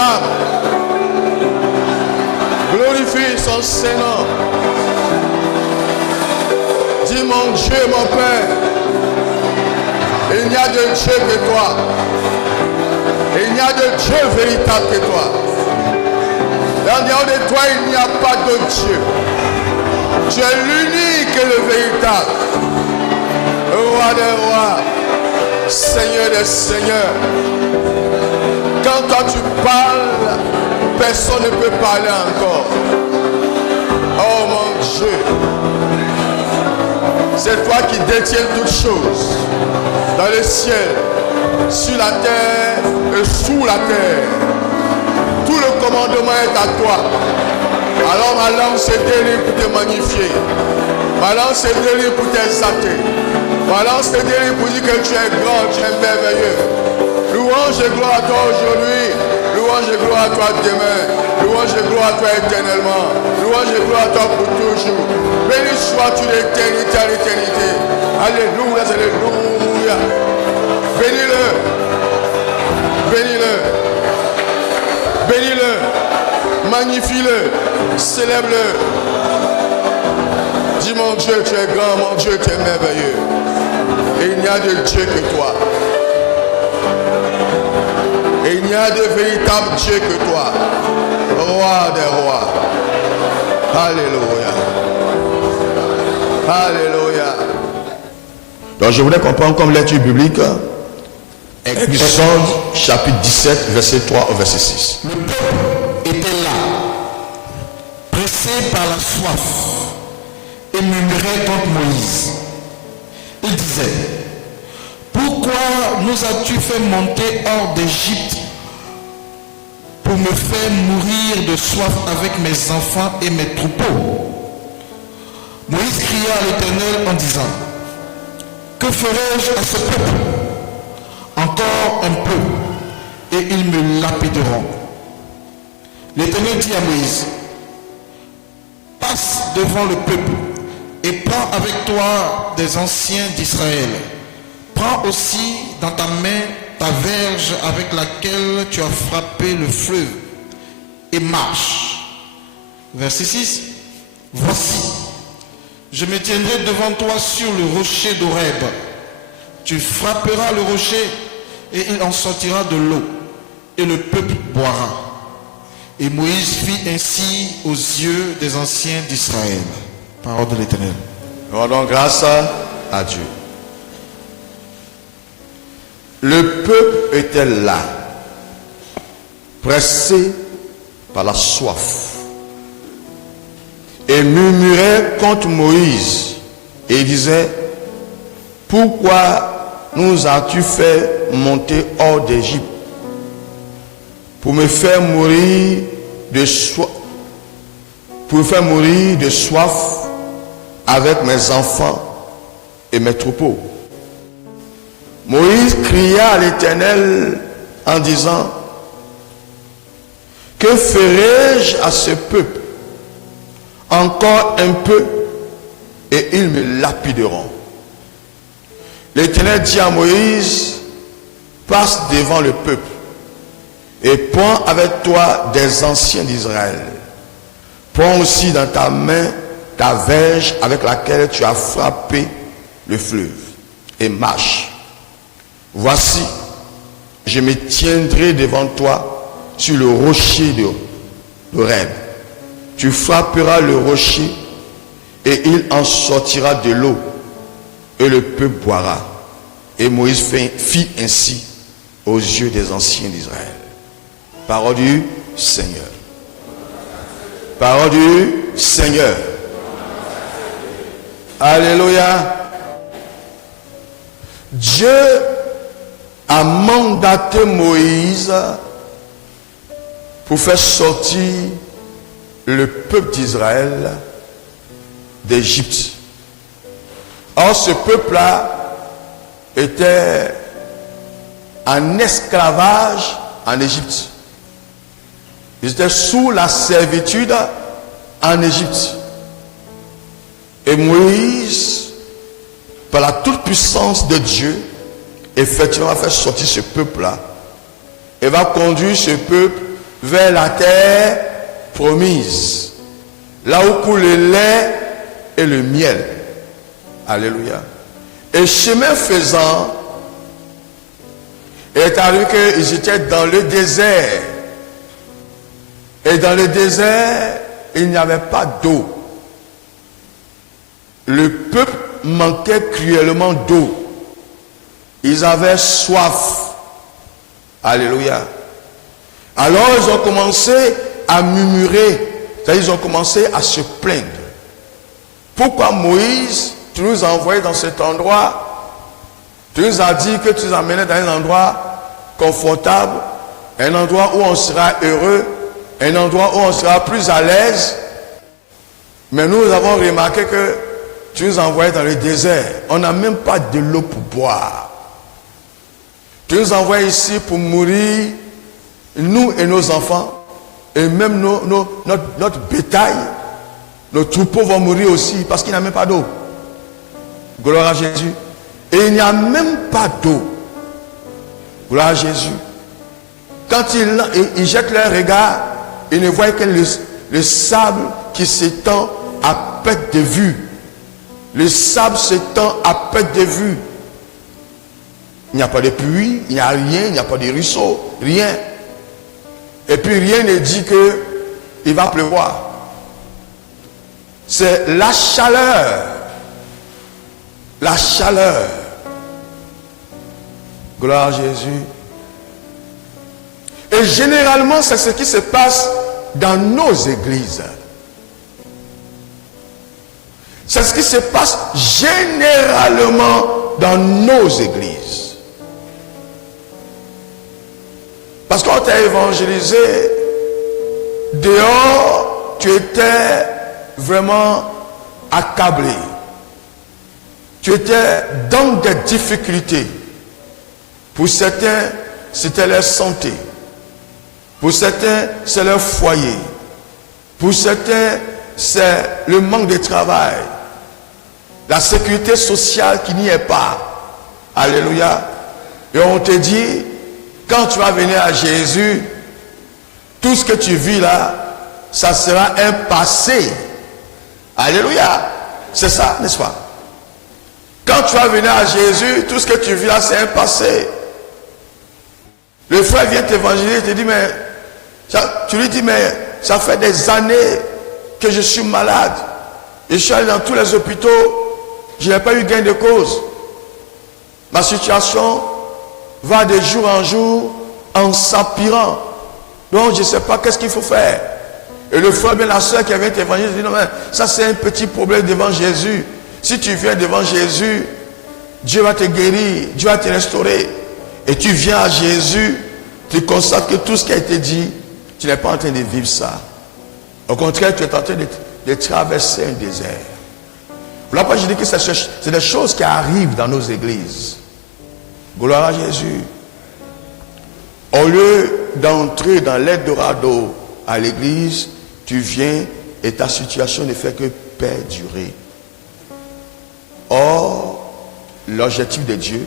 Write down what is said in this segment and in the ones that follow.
âme. Glorifie son Saint-Nom. Dis mon Dieu, mon Père, il n'y a de Dieu que toi. Il n'y a de Dieu véritable que toi. En dehors de toi, il n'y a pas d'autre Dieu. Tu es l'unique et le véritable. Roi des rois, Seigneur des seigneurs. Quand toi tu parles, personne ne peut parler encore. Oh mon Dieu. C'est toi qui détiens toutes choses. Dans le ciel, sur la terre et sous la terre. Tout le commandement est à toi. Alors ma langue se délivre pour te magnifier. Ma langue se délivre pour t'exalter. Ma langue se délivre pour dire que tu es grand, tu es merveilleux. Louange et gloire à toi aujourd'hui. Louange et gloire à toi demain. Louange et gloire à toi éternellement. Louange et gloire à toi pour toujours. Béni sois-tu d'éternité à l'éternité. Alléluia, alléluia. Bénis-le. Bénis-le. Bénis-le. Magnifie-le. Célèbre-le. Dis mon Dieu, tu es grand, mon Dieu, tu es merveilleux. Et il n'y a de Dieu que toi. Et il n'y a de véritable Dieu que toi. Roi des rois. Alléluia. Alléluia. Donc je voudrais comprendre comme lecture biblique. Exode chapitre 17, verset 3 au verset 6. Le peuple était là, pressé par la soif, et murmurait contre Moïse. Il disait: pourquoi nous as-tu fait monter hors d'Égypte pour me faire mourir de soif avec mes enfants et mes troupeaux? Moïse cria à l'Éternel en disant: que ferai-je à ce peuple? Encore un peu, et ils me lapideront. L'Éternel dit à Moïse: passe devant le peuple et prends avec toi des anciens d'Israël. Prends aussi dans ta main ta verge avec laquelle tu as frappé le fleuve et marche. Verset 6. Voici, je me tiendrai devant toi sur le rocher d'Horeb. Tu frapperas le rocher et il en sortira de l'eau et le peuple boira. Et Moïse fit ainsi aux yeux des anciens d'Israël. Parole de l'Éternel. Rendons grâce à Dieu. Le peuple était là, pressé par la soif, et murmurait contre Moïse, et disait: pourquoi nous as-tu fait monter hors d'Égypte pour me faire mourir de soif, avec mes enfants et mes troupeaux? Moïse cria à l'Éternel en disant: que ferai-je à ce peuple? Encore un peu et ils me lapideront. L'Éternel dit à Moïse: passe devant le peuple et prends avec toi des anciens d'Israël. Prends aussi dans ta main ta verge avec laquelle tu as frappé le fleuve et marche. Voici, je me tiendrai devant toi sur le rocher d'Horeb. Tu frapperas le rocher et il en sortira de l'eau et le peuple boira. Et Moïse fit ainsi aux yeux des anciens d'Israël. Parole du Seigneur. Parole du Seigneur. Alléluia. Dieu a mandaté Moïse pour faire sortir le peuple d'Israël d'Égypte. Or, ce peuple-là était en esclavage en Égypte. Ils étaient sous la servitude en Égypte. Et Moïse, par la toute-puissance de Dieu, effectivement va faire sortir ce peuple-là. Et va conduire ce peuple vers la terre promise, là où coule le lait et le miel. Alléluia. Et chemin faisant, il est arrivé qu'ils étaient dans le désert. Et dans le désert, il n'y avait pas d'eau. Le peuple manquait cruellement d'eau. Ils avaient soif. Alléluia. Alors ils ont commencé à murmurer. C'est-à-dire ils ont commencé à se plaindre. Pourquoi Moïse, tu nous as envoyés dans cet endroit? Tu nous as dit que tu nous emmenais dans un endroit confortable, un endroit où on sera heureux, un endroit où on sera plus à l'aise. Mais nous avons remarqué que tu nous envoyais dans le désert. On n'a même pas de l'eau pour boire. Tu nous envoies ici pour mourir, nous et nos enfants, et même notre bétail, nos troupeaux vont mourir aussi parce qu'il n'y a même pas d'eau. Gloire à Jésus. Et il n'y a même pas d'eau. Gloire à Jésus. Quand ils jettent leur regard, ils ne voient que le sable qui s'étend à perte de vue. Le sable s'étend à perte de vue. Il n'y a pas de pluie, il n'y a rien, il n'y a pas de ruisseau, rien. Et puis rien ne dit qu'il va pleuvoir. C'est la chaleur. La chaleur. Gloire à Jésus. Et généralement, c'est ce qui se passe dans nos églises. C'est ce qui se passe généralement dans nos églises. Parce qu'on t'a évangélisé, dehors, tu étais vraiment accablé. Tu étais dans des difficultés. Pour certains, c'était leur santé. Pour certains, c'est leur foyer. Pour certains, c'est le manque de travail. La sécurité sociale qui n'y est pas. Alléluia. Et on te dit, quand tu vas venir à Jésus, tout ce que tu vis là, ça sera un passé. Alléluia. C'est ça, n'est-ce pas? Quand tu vas venir à Jésus, tout ce que tu vis là, c'est un passé. Le frère vient t'évangéliser, il te dit, mais tu lui dis, mais ça fait des années que je suis malade. Et je suis allé dans tous les hôpitaux, je n'ai pas eu gain de cause. Ma situation va de jour en jour en s'empirant. Donc je ne sais pas qu'est-ce qu'il faut faire. Et le frère, bien la soeur qui vient t'évangéliser, dit, non, mais ça c'est un petit problème devant Jésus. Si tu viens devant Jésus, Dieu va te guérir, Dieu va te restaurer. Et tu viens à Jésus, tu constates que tout ce qui a été dit, tu n'es pas en train de vivre ça. Au contraire, tu es en train de traverser un désert. Voilà pourquoi je dis que c'est des choses qui arrivent dans nos églises. Gloire à Jésus. Au lieu d'entrer dans l'Eldorado à l'église, tu viens et ta situation ne fait que perdurer. Or, l'objectif de Dieu,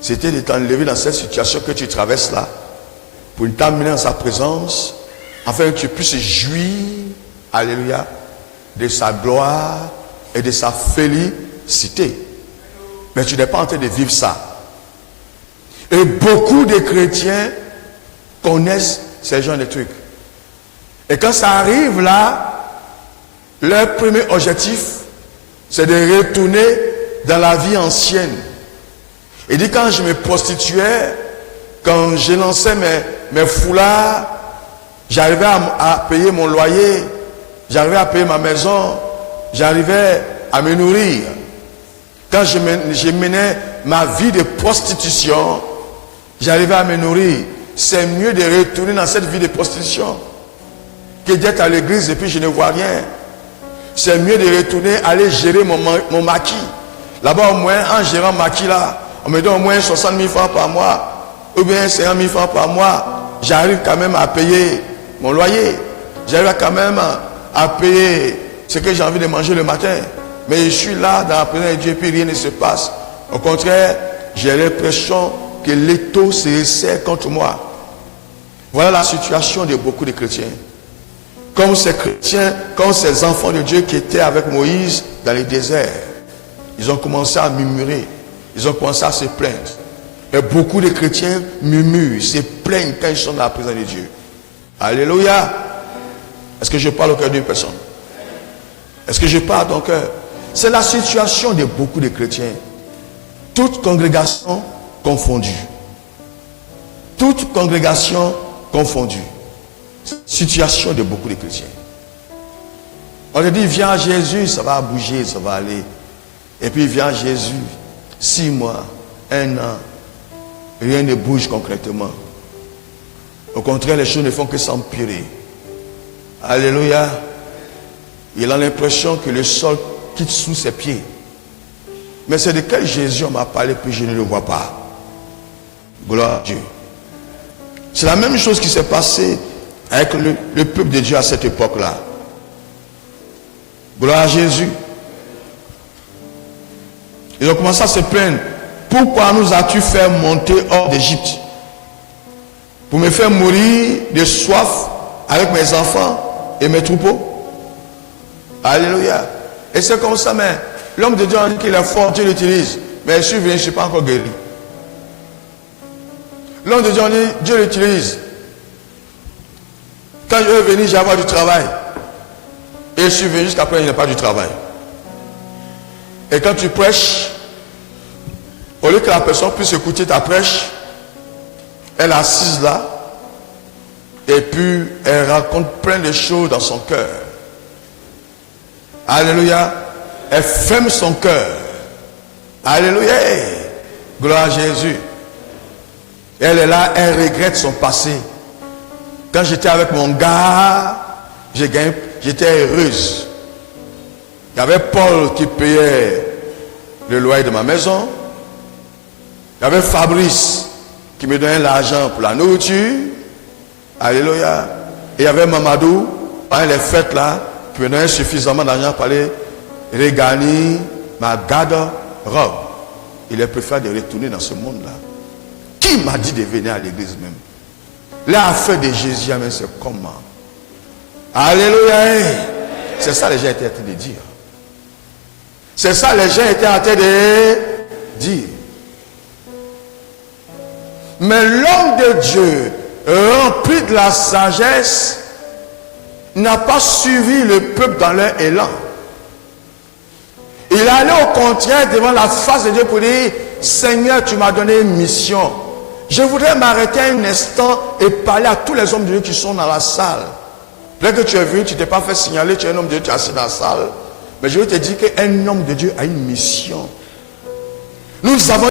c'était de t'enlever dans cette situation que tu traverses là, pour t'amener en sa présence, afin que tu puisses jouir, alléluia, de sa gloire et de sa félicité. Mais tu n'es pas en train de vivre ça. Et beaucoup de chrétiens connaissent ces genres de trucs. Et quand ça arrive là, leur premier objectif, c'est de retourner dans la vie ancienne. Il dit, quand je me prostituais, quand je lançais mes foulards, j'arrivais à payer mon loyer, j'arrivais à payer ma maison, j'arrivais à me nourrir. Quand je menais ma vie de prostitution, j'arrivais à me nourrir. C'est mieux de retourner dans cette vie de prostitution que d'être à l'église et puis je ne vois rien. C'est mieux de retourner, aller gérer mon maquis. Là-bas, au moins, en gérant maquis là, on me donne au moins 60 000 francs par mois, ou bien 50 000 francs par mois. J'arrive quand même à payer mon loyer. J'arrive quand même à payer ce que j'ai envie de manger le matin. Mais je suis là dans la présence de Dieu et puis rien ne se passe. Au contraire, j'ai l'impression que l'étau se resserre contre moi. Voilà la situation de beaucoup de chrétiens. Comme ces chrétiens, comme ces enfants de Dieu qui étaient avec Moïse dans les déserts. Ils ont commencé à murmurer. Ils ont commencé à se plaindre. Et beaucoup de chrétiens murmurent, se plaignent quand ils sont dans la présence de Dieu. Alléluia. Est-ce que je parle au cœur d'une personne? Est-ce que je parle à ton cœur? C'est la situation de beaucoup de chrétiens. Toute congrégation confondue. Toute congrégation confondue. Situation de beaucoup de chrétiens. On te dit, viens à Jésus, ça va bouger, ça va aller. Et puis viens à Jésus, 6 mois, 1 an, rien ne bouge concrètement. Au contraire, les choses ne font que s'empirer. Alléluia. Il a l'impression que le sol quitte sous ses pieds. Mais c'est de quel Jésus on m'a parlé, puis je ne le vois pas. Gloire à Dieu. C'est la même chose qui s'est passée avec le peuple de Dieu à cette époque-là. Gloire à Jésus. Ils ont commencé à se plaindre. Pourquoi nous as-tu fait monter hors d'Égypte? Pour me faire mourir de soif avec mes enfants et mes troupeaux? Alléluia. Et c'est comme ça, mais l'homme de Dieu a dit qu'il est fort, Dieu l'utilise. Mais je suis venu, je ne suis pas encore guéri. L'homme de Dieu a dit, Dieu l'utilise. Quand je vais venir, je vais avoir du travail. Et je suis venu jusqu'à présent, il n'y a pas du travail. Et quand tu prêches, au lieu que la personne puisse écouter ta prêche, elle est assise là, et puis elle raconte plein de choses dans son cœur. Alléluia. Elle ferme son cœur. Alléluia. Gloire à Jésus. Elle est là, elle regrette son passé. Quand j'étais avec mon gars, j'étais heureuse. Il y avait Paul qui payait le loyer de ma maison. Il y avait Fabrice qui me donnait l'argent pour la nourriture. Alléluia. Et il y avait Mamadou, pendant les fêtes là, qui me donnait suffisamment d'argent pour aller regagner ma garde-robe. Il est préféré de retourner dans ce monde-là. Qui m'a dit de venir à l'église même? L'affaire de Jésus, c'est comment? Alléluia. C'est ça les gens étaient en train de dire. C'est ça les gens étaient en train de dire. Mais l'homme de Dieu, rempli de la sagesse, n'a pas suivi le peuple dans leur élan. Il allait au contraire devant la face de Dieu pour dire, Seigneur, tu m'as donné une mission. Je voudrais m'arrêter un instant et parler à tous les hommes de Dieu qui sont dans la salle. Peut-être que tu es venu, tu ne t'es pas fait signaler, tu es un homme de Dieu, tu es assis dans la salle. Mais je veux te dire qu'un homme de Dieu a une mission. Nous avons